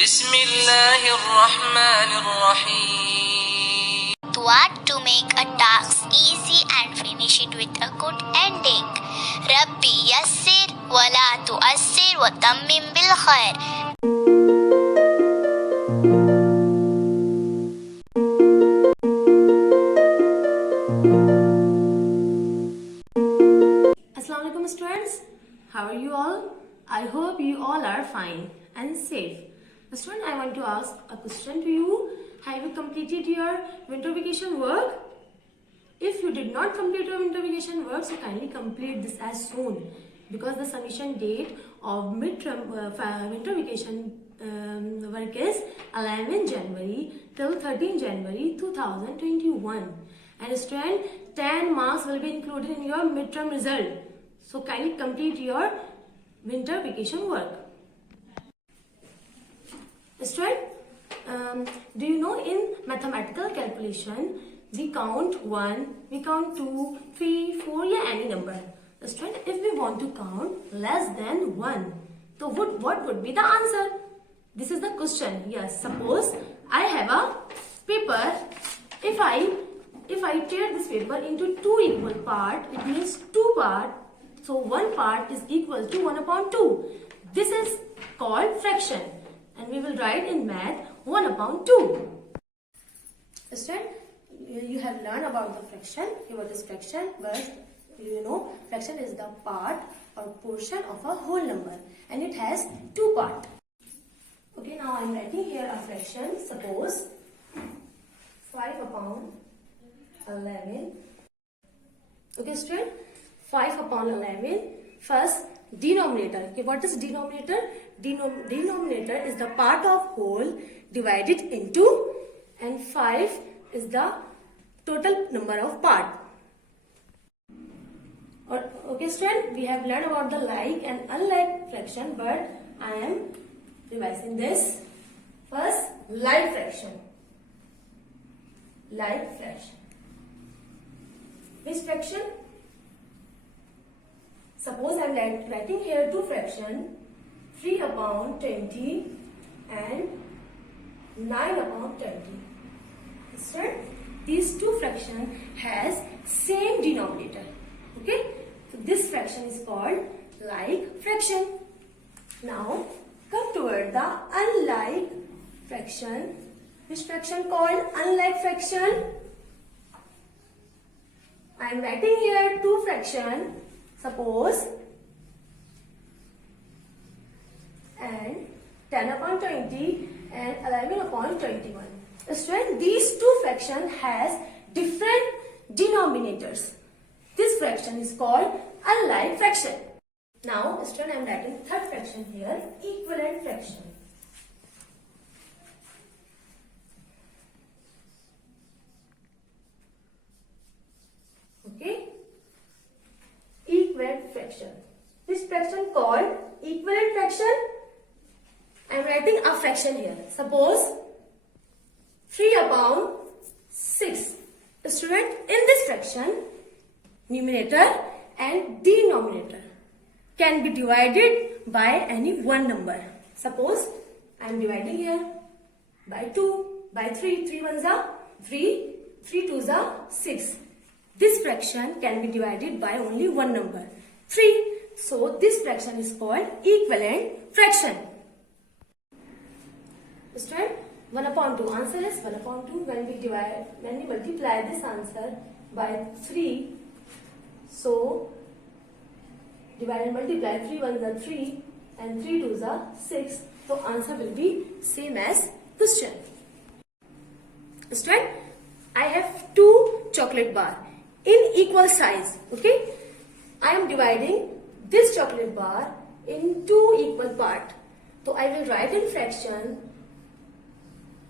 Bismillahirrahmanirrahim. What to make a task easy and finish it with a good ending. Rabbi yassir wa la tu'assir wa tammim bil khair. Assalamu alaikum students, how are you all? I hope you all are fine and safe. Student, I want to ask a question to you. Have you completed your winter vacation work? If you did not complete your winter vacation work, so kindly complete this as soon, because the submission date of midterm winter vacation work is 11 January till 13 January 2021. And student, 10 marks will be included in your midterm result. So kindly complete your winter vacation work. Student, do you know in mathematical calculation we count 1, we count 2, 3, 4, yeah, any number. Student, if we want to count less than 1, so what would be the answer? This is the question. Yes, suppose I have a paper. If I tear this paper into two equal parts, it means two parts. So one part is equal to 1 upon 2. This is called fraction. And we will write in math 1 upon 2. Understand? You have learned about the fraction. What is fraction? But you know, fraction is the part or portion of a whole number. And it has two parts. Okay, now I am writing here a fraction. Suppose 5 upon 11. Okay, student? 5 upon 11. First, denominator. Okay, what is denominator? Denominator is the part of whole divided into, and 5 is the total number of part. Okay, student, we have learned about the like and unlike fraction, but I am revising this. First, like fraction. Like fraction. Which fraction? Suppose I am writing here two fractions, 3 upon 20 and 9 upon 20. Understand? These two fractions has same denominator. Okay? So this fraction is called like fraction. Now come toward the unlike fraction. Which fraction called unlike fraction? I am writing here two fractions. Suppose and 10 upon 20 and 11 upon 21. Student, these two fractions has different denominators. This fraction is called unlike fraction. Now, student, I am writing third fraction here, equivalent fraction. Okay? Equivalent fraction. This fraction called equivalent fraction. I am writing a fraction here. Suppose 3 upon 6. Student, in this fraction, numerator and denominator can be divided by any one number. Suppose I am dividing here by 2, by 3. 3 ones are 3, 3 twos are 6. This fraction can be divided by only one number, 3. So this fraction is called equivalent fraction. Student, 1 upon 2. Answer is 1 upon 2. When we multiply this answer by 3, so divide and multiply, 3 ones are 3 and 3 twos are 6. So answer will be same as question. Student, I have two chocolate bar in equal size. Okay, I am dividing this chocolate bar in two equal parts. So I will write in fraction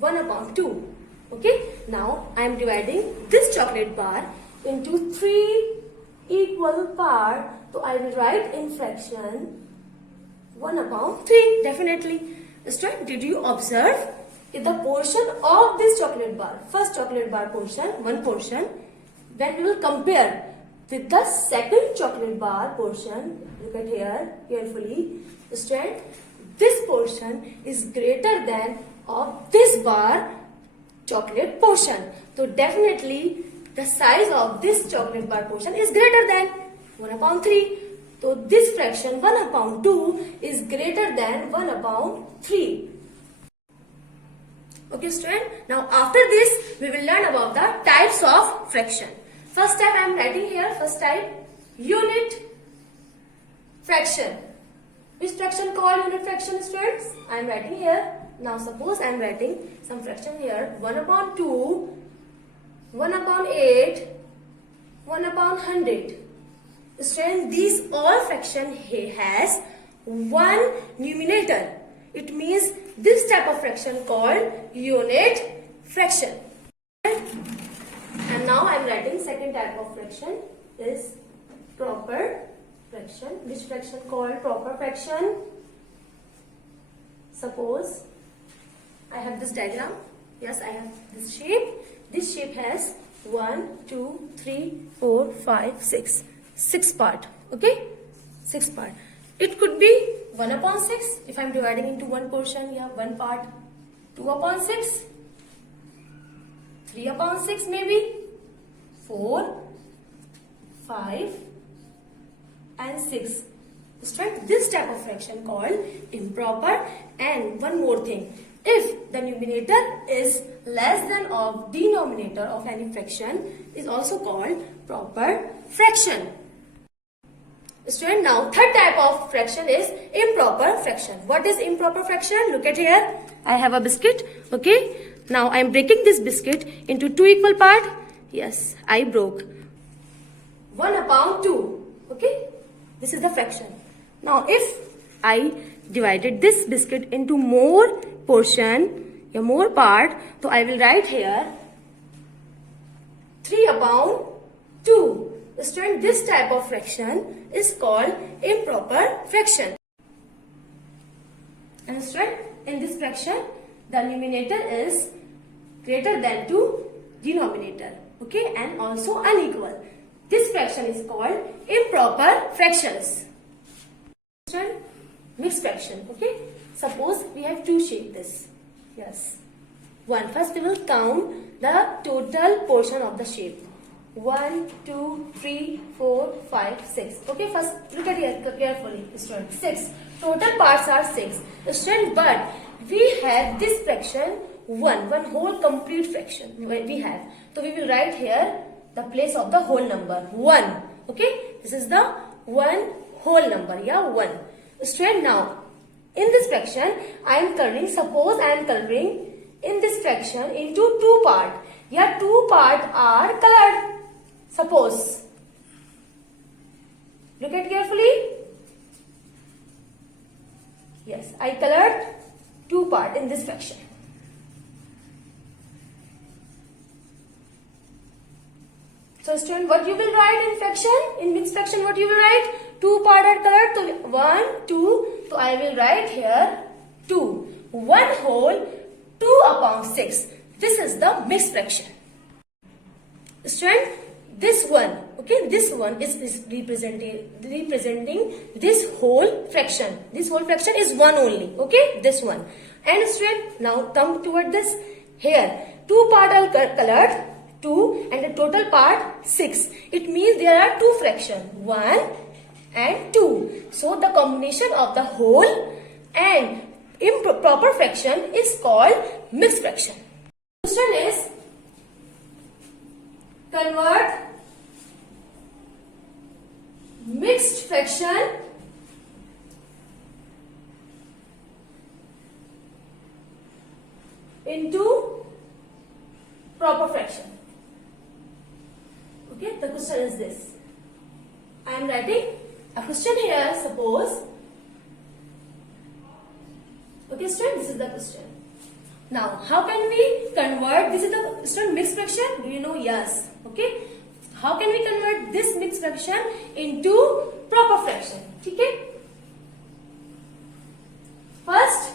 1 upon 2. Okay, now I am dividing this chocolate bar into 3 equal parts. So I will write in fraction 1 upon 3. Definitely. Student, did you observe the portion of this chocolate bar? First chocolate bar portion, one portion. When we will compare with the second chocolate bar portion, look at here carefully. Student, this portion is greater than of this bar chocolate portion. So definitely the size of this chocolate bar portion is greater than 1 upon 3. So this fraction 1 upon 2 is greater than 1 upon 3. Okay student, now after this we will learn about the types of fraction. First type I am writing here, first type unit fraction. Which fraction called unit fraction students? I am writing here. Now suppose I am writing some fraction here, 1 upon 2, 1 upon 8, 1 upon 100. Students, these all fraction has one numerator. It means this type of fraction called unit fraction. And now I am writing second type of fraction is proper fraction. Which fraction called proper fraction? Suppose I have this diagram. Yes, I have this shape. This shape has 1, 2, 3, 4, 5, 6. 6 part. Okay? 6 part. It could be 1 upon 6. If I am dividing into one portion, you have one part. 2 upon 6. 3 upon 6 maybe. 4, 5 and 6. Student, this type of fraction called improper. And one more thing. If the numerator is less than of denominator of any fraction is also called proper fraction. Student, now third type of fraction is improper fraction. What is improper fraction? Look at here. I have a biscuit. Okay. Now I am breaking this biscuit into two equal parts. Yes, I broke 1 upon 2. Okay. This is the fraction. Now if I divided this biscuit into more portion, a more part, so I will write here 3 upon 2. Student, this type of fraction is called improper fraction. And student, in this fraction, the numerator is greater than to denominator. Okay, and also unequal. This fraction is called improper fractions. Student, mixed fraction. Okay, suppose we have two shapes. This, yes. First we will count the total portion of the shape. 1, 2, 3, 4, 5, 6. Okay, first look at here carefully, student. 6. Total parts are 6. Student, but we have this fraction 1 whole complete fraction we have. So we will write here the place of the whole number 1. Okay, this is the 1 whole number. Yeah, 1. Student, now in this fraction I am coloring. Suppose I am coloring in this fraction into two parts. Yeah, two parts are colored. Suppose, look at carefully. Yes, I colored two parts in this fraction. So student, what you will write in fraction? In mixed fraction, what you will write? Two parts are colored. So 1, 2. So I will write here 2. 1 whole 2 upon 6. This is the mixed fraction. Student, this one, okay, this one is representing this whole fraction. This whole fraction is 1 only, okay, this one. And student, now come toward this. Here, 2 parts are colored, 2, and the total part 6. It means there are two fractions, 1 and 2. So the combination of the whole and improper fraction is called mixed fraction. Question is, convert mixed fraction into proper fraction. Okay, the question is this. I am writing a question here, suppose. Okay, student, this is the question. Now, how can we convert, this is the student mixed fraction? Do you know? Yes. Okay. How can we convert this mixed fraction into proper fraction? Okay. First,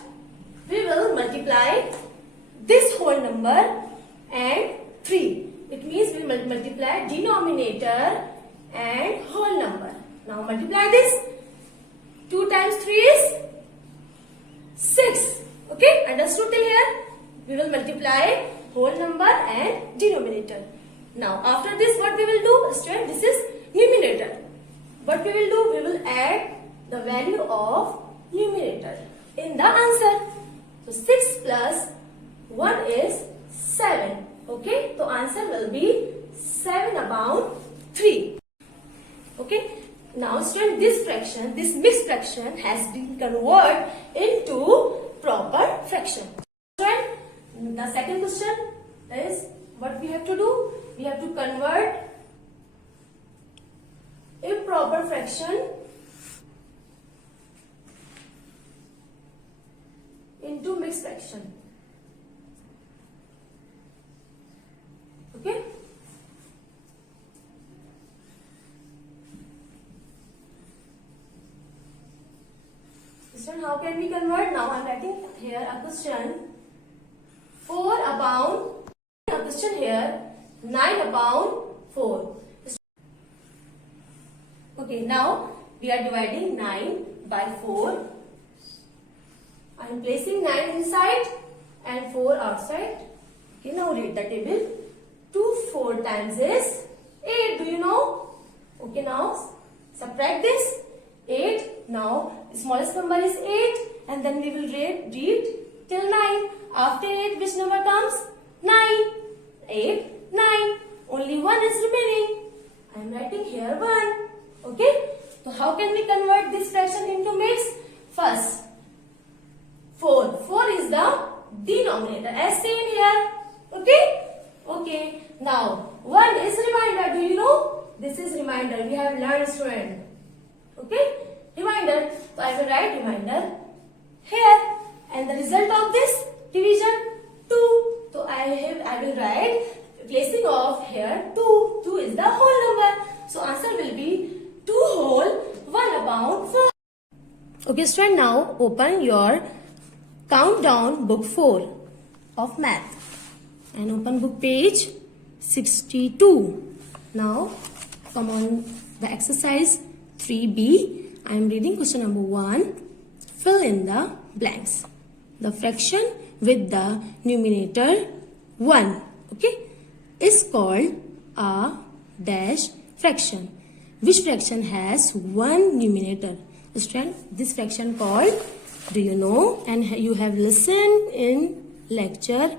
we will multiply this whole number and 3. It means we will multiply denominator and whole number. Now multiply this. 2 times 3 is 6. Okay, understood till here? We will multiply whole number and denominator. Now, after this, what we will do? Student, this is numerator. What we will do? We will add the value of numerator in the answer. So, 6 plus 1 is 7. Okay, so answer will be 7 upon 3. Okay, now student, this fraction, this mixed fraction has been converted into proper fraction. Student, the second question is what we have to do? We have to convert improper fraction into mixed fraction. Okay. Student, how can we convert? Now I am writing here a question 4 upon, a question here 9 upon 4. Okay, now we are dividing 9 by 4. I am placing 9 inside and 4 outside. Okay, now read the table. 2 4 times is 8. Do you know? Okay, now subtract this. 8. Now smallest number is 8 and then we will read till 9. After 8 which number comes? 9. 8, 9. Only 1 is remaining. I am writing here 1. Okay. So how can we convert this fraction into mix? First, 4. 4 is the denominator as seen here. Okay. Okay. Now 1 is remainder. Do you know? This is remainder. We have learned, student. Okay. Remainder. So I will write remainder here. And the result of this division 2. So I will write placing of here 2. 2 is the whole number. So answer will be 2 whole 1 upon 4. Okay, student, now open your countdown book 4 of math and open book page 62. Now come on the exercise 3B. I am reading question number 1. Fill in the blanks. The fraction with the numerator 1, okay, is called a dash fraction. Which fraction has one numerator? Student, this fraction called, do you know? And you have listened in lecture,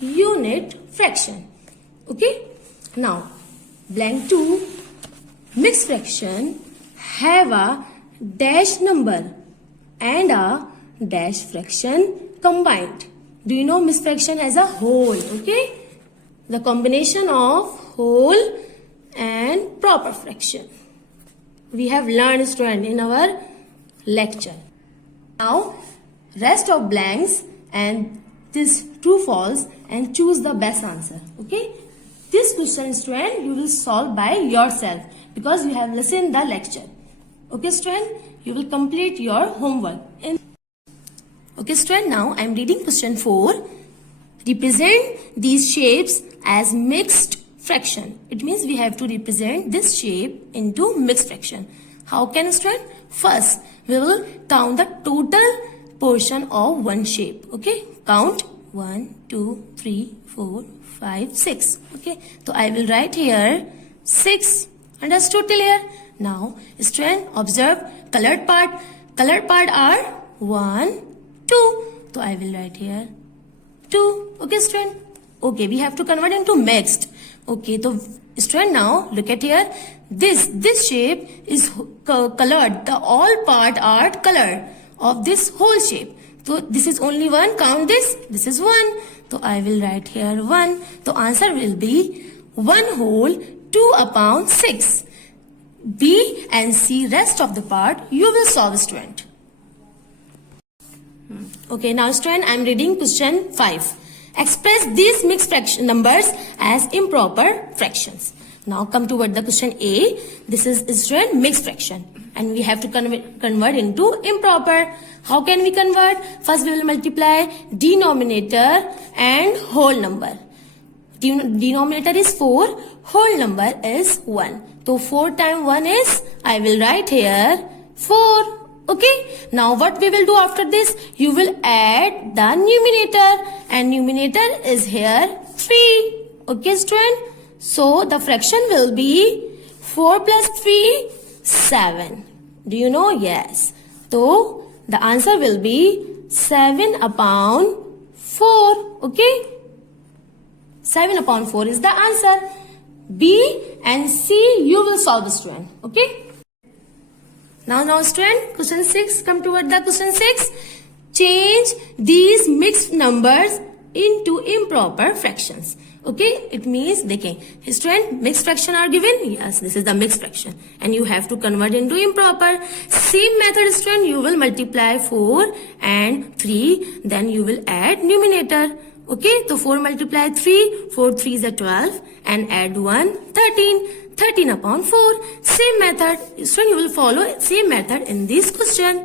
unit fraction. Okay. Now, blank 2, mixed fraction have a dash number and a dash fraction combined. Do you know mixed fraction as a whole? Okay. The combination of whole and proper fraction. We have learned, student, in our lecture. Now, rest of blanks and this true false and choose the best answer. Okay. This question, student, you will solve by yourself because you have listened the lecture. Okay, student, you will complete your homework. Okay, student, now I am reading question 4. Represent these shapes as mixed fraction. It means we have to represent this shape into mixed fraction. How can, student? First, we will count the total portion of one shape. Okay, count 1, 2, 3, 4, 5, 6. Okay, so I will write here 6. Understood till here? Now, student, observe colored part. Colored part are 1, 2. So I will write here 2. Okay, student. Okay, we have to convert into mixed. Okay, so student, now look at here. This shape is colored. The all part are colored of this whole shape. So this is only 1. Count this. This is 1. So I will write here 1. So answer will be 1 whole 2 upon 6. B and C rest of the part you will solve, student. Okay, now student, I am reading question 5. Express these mixed fraction numbers as improper fractions. Now come toward the question A. This is student mixed fraction and we have to convert into improper. How can we convert? First we will multiply denominator and whole number. Denominator is 4, whole number is 1. So 4 times 1 is, I will write here 4. Okay, now what we will do after this? You will add the numerator, and numerator is here 3. Okay, student? So the fraction will be 4 plus 3, 7. Do you know? Yes. So the answer will be 7 upon 4. Okay? 7 upon 4 is the answer. B and C you will solve, the student. Okay? Now student, question 6. Come toward the question 6. Change these mixed numbers into improper fractions. Okay, it means देखें, student, mixed fraction are given. Yes, this is the mixed fraction, and you have to convert into improper. Same method, student. You will multiply 4 and 3, then you will add numerator. Okay, so 4 multiply 3, 4 3s are 12, and add 1, 13. 13 upon 4. Same method. Student, you will follow same method in this question.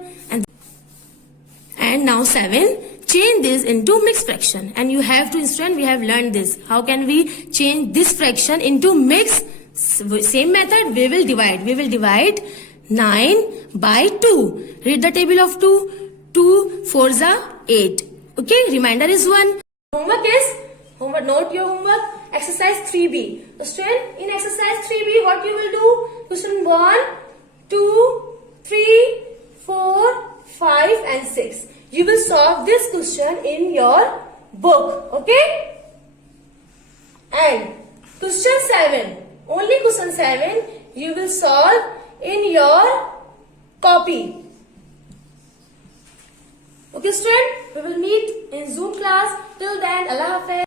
And now 7. Change this into mixed fraction. And you have to, student, we have learned this. How can we change this fraction into mixed? Same method, we will divide. We will divide 9 by 2. Read the table of 2. 2 4s are 8. Okay, remainder is 1. Homework is, note your homework. Exercise 3B. So student, in exercise 3B, what you will do? Question 1, 2, 3, 4, 5 and 6. You will solve this question in your book. Okay? And question 7. Only question 7 you will solve in your copy. Okay student? We will meet in Zoom class. Till then, Allah Hafiz.